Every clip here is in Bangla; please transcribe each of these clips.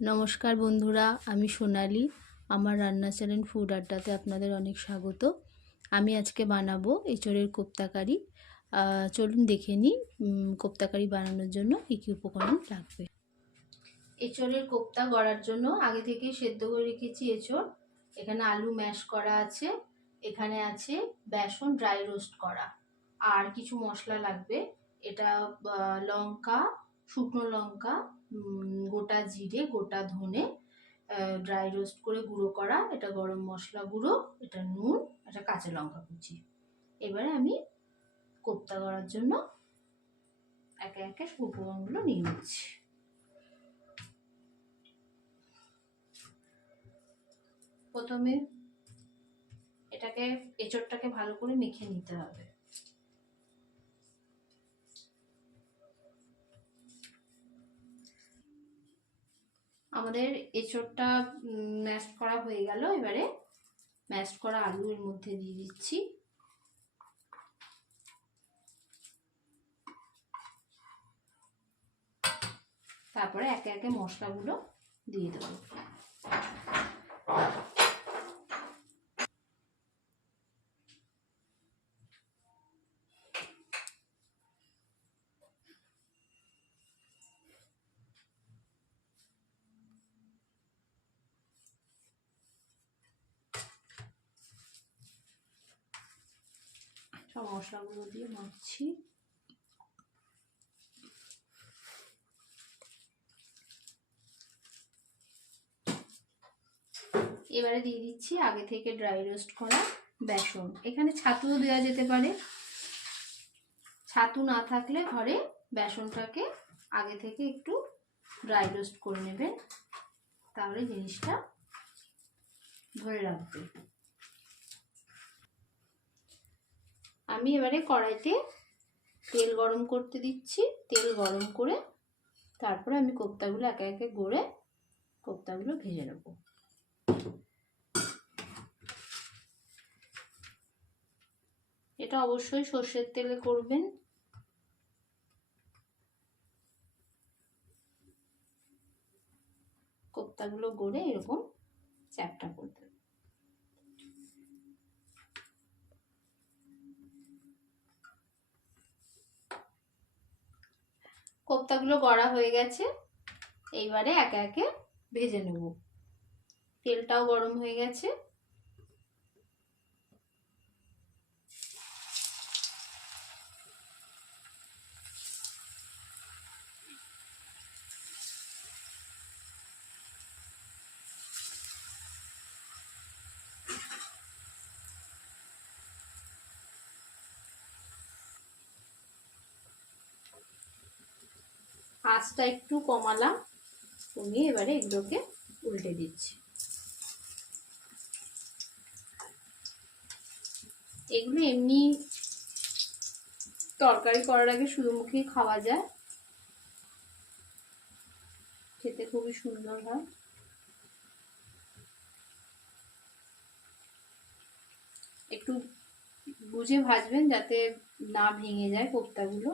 নমস্কার বন্ধুরা, আমি সোনালি। আমার রান্না চ্যানেল ফুড আড্ডাতে আপনাদের অনেক স্বাগত। আমি আজকে বানাবো এঁচোড়ের কোপ্তাকারি। চলুন দেখে নিই কোপ্তাকারি বানানোর জন্য কী কী উপকরণ লাগবে। এঁচোড়ের কোপ্তা গড়ার জন্য আগে থেকে সেদ্ধ করে রেখেছি এঁচোড়। এখানে আলু ম্যাশ করা আছে, এখানে আছে বেসন ড্রাই রোস্ট করা, আর কিছু মশলা লাগবে। এটা লঙ্কা, শুকনো লঙ্কা, গোটা জিরে, গোটা ধনে ড্রাই রোস্ট করে গুঁড়ো করা, এটা গরম মশলা গুঁড়ো, এটা নুন, এটা কাঁচা লঙ্কা কুচি। এবারে আমি কোপ্তা করার জন্য একে একে উপকরণগুলো নিয়ে নিচ্ছি। প্রথমে এঁচোড়টাকে ভালো করে মেখে নিতে হবে। আমাদের এঁচোড়টা ম্যাশ করা হয়ে গেল। এবারে ম্যাশ করা আলু এর মধ্যে দিয়ে দিচ্ছি। তারপরে একে একে মশলাগুলো দিয়ে দেবো। সব মশলাগুলো দিয়ে মাখছি। এবারে দিয়ে দিচ্ছি আগে থেকে ড্রাই রোস্ট করা বেসন। এখানে ছাতুও দেওয়া যেতে পারে। ছাতু না থাকলে ঘরে বেসনটাকে আগে থেকে একটু ড্রাই রোস্ট করে নেবেন, তাহলে জিনিসটা ধরে রাখবে। আমি এবারে কড়াইতে তেল গরম করতে দিচ্ছি। তেল গরম করে তারপরে আমি কোপ্তাগুলো একে একে গড়ে কোপ্তাগুলো ভেজে নেব। এটা অবশ্যই সর্ষের তেলে করবেন। কোপ্তাগুলো গড়ে এরকম চ্যাপটা করতে হবে। কোপ্তাগুলো গড়া হয়ে গেছে। এইবারে একে একে ভেজে নেব। তেলটাও গরম হয়ে গেছে। আঁচটা একটু কমালাম, কমিয়ে এবারে এগুলোকে উল্টে দিচ্ছি। এগুলো এমনি তরকারি করার আগে শুধু মুখে খাওয়া যায়, খেতে খুবই সুন্দর হয়। একটু বুঝে ভাজবেন যাতে না ভেঙে যায় কোপ্তাগুলো।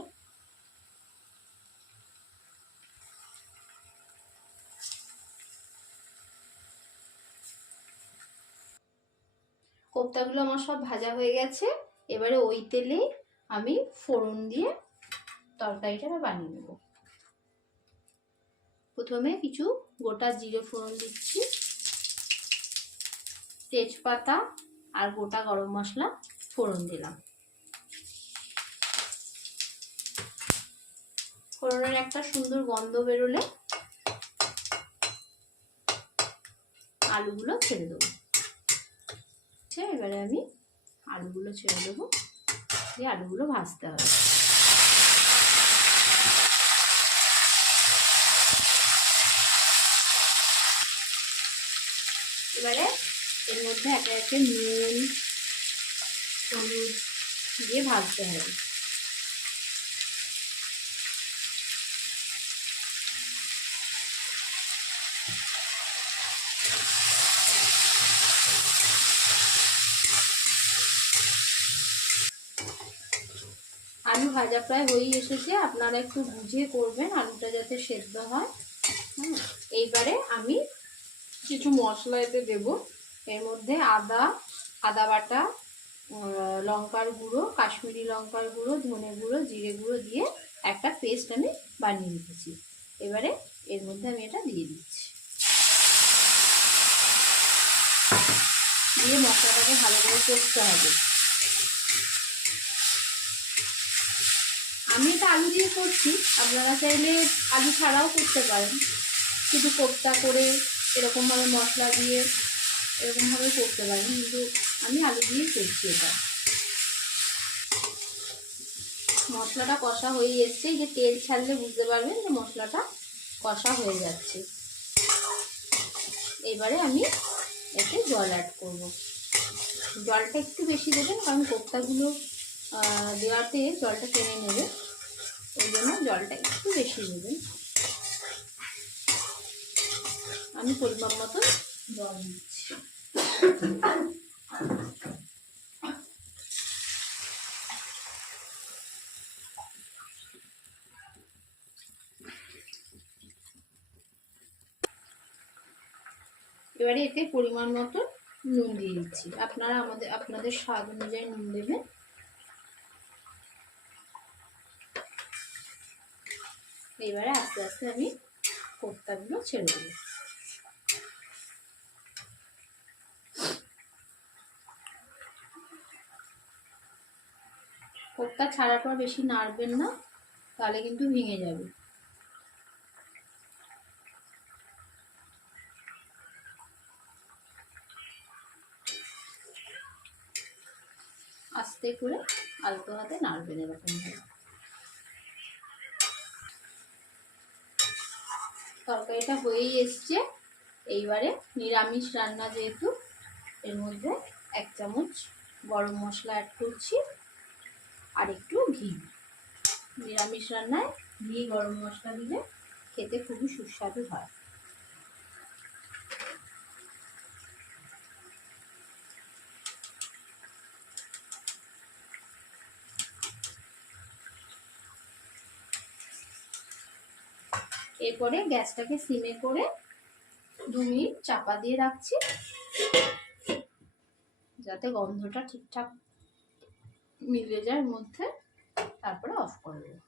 কোপ্তাগুলো আমার সব ভাজা হয়ে গেছে। এবারে ওই তেলে আমি ফোড়ন দিয়ে তরকারিটা বানিয়ে নেব। প্রথমে কিছু গোটা জিরে ফোড়ন দিচ্ছি, তেজপাতা আর গোটা গরম মশলা ফোড়ন দিলাম। ফোড়নের একটা সুন্দর গন্ধ বেরোলে আলুগুলো ছেড়ে দেবো। এবারে আমি আলুগুলো ছেড়ে দেবো, দিয়ে আলুগুলো ভাজতে হবে। এবারে এর মধ্যে একে একে নুন, হলুদ দিয়ে ভাজতে হবে। আলু ভাজা প্রায় হয়েই এসেছে। আপনারা একটু বুঝে করবেন, আলুটা যাতে সেদ্ধ হয়। এইবারে মশলা এতে দেব। এর মধ্যে আদা বাটা, লঙ্কার গুঁড়ো, কাশ্মীরি লঙ্কার গুঁড়ো, ধনে গুঁড়ো, জিরে গুঁড়ো দিয়ে একটা পেস্ট আমি বানিয়ে রেখেছি। এবারে এর মধ্যে আমি এটা দিয়ে দিচ্ছি, দিয়ে মশলাটাকে ভালো করে কষতে হবে। আমি এটা আলু দিয়ে করছি, আপনারা চাইলে আলু ছাড়াও করতে পারেন, শুধু কোপ্তা করে এরকমভাবে মশলা দিয়ে এরকমভাবে করতে পারেন, কিন্তু আমি আলু দিয়েই করছি এটা। মশলাটা কষা হয়ে এসছে, যে তেল ছাড়লে বুঝতে পারবেন যে মশলাটা কষা হয়ে যাচ্ছে। এবারে আমি এতে জল অ্যাড করব। জলটা একটু বেশি দেবেন, কারণ কোপ্তাগুলো দেওয়াতে জলটা টেনে নেবে, ওই জন্য জলটা একটু বেশি দেবেন। আমি পরিমাণ মতো জল দিচ্ছি। এবারে এতে পরিমাণ মতো নুন দিয়ে দিচ্ছি। আপনারা আপনাদের স্বাদ অনুযায়ী নুন দেবেন। এবারে আস্তে আস্তে আমি কোপ্তাগুলো ছেড়ে দেবো। কোপ্তা ছাড়ার পর বেশি নাড়বেন না, তাহলে কিন্তু ভেঙে যাবে। আস্তে করে আলতো হাতে নাড়বেন এরকম ভাবে। তরকারিটা হয়েই এসছে। এইবারে নিরামিষ রান্না যেহেতু, এর মধ্যে 1 চামচ গরম মশলা অ্যাড করছি আর একটু ঘি। নিরামিষ রান্নায় ঘি গরম মশলা দিলে খেতে খুবই সুস্বাদু হয়। এরপরে গ্যাসটাকে সিমে করে 2 মিনিট চাপা দিয়ে রাখছি, যাতে গন্ধটা ঠিকঠাক মিলে যায় মধ্যে, তারপরে অফ করে দেব।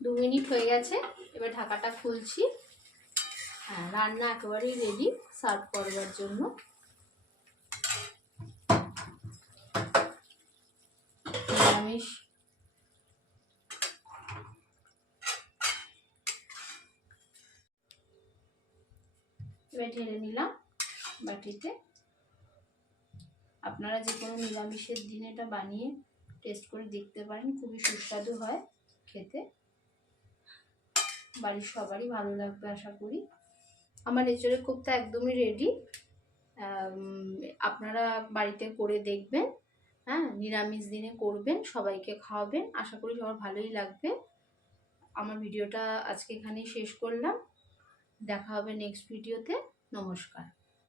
2 মিনিট হয়ে গেছে, এবার ঢাকাটা খুলছি। হ্যাঁ, রান্না একেবারেই রেডি সার্ভ করবার জন্য। নিরামিষ এবার ঢেলে নিলাম বাটিতে। আপনারা যে কোনো নিরামিষের দিনে এটা বানিয়ে টেস্ট করে দেখতে পারেন, খুবই সুস্বাদু হয় খেতে। বাড়ির সবারই ভালো লাগবে আশা করি। আমার এঁচোড়ের কোপ্তা একদমই রেডি। আপনারা বাড়িতে করে দেখবেন। হ্যাঁ, নিরামিষ দিনে করবেন, সবাইকে খাওয়াবেন, আশা করি সবার ভালোই লাগবে। আমার ভিডিওটা আজকে এখানেই শেষ করলাম। দেখা হবে নেক্সট ভিডিওতে। নমস্কার।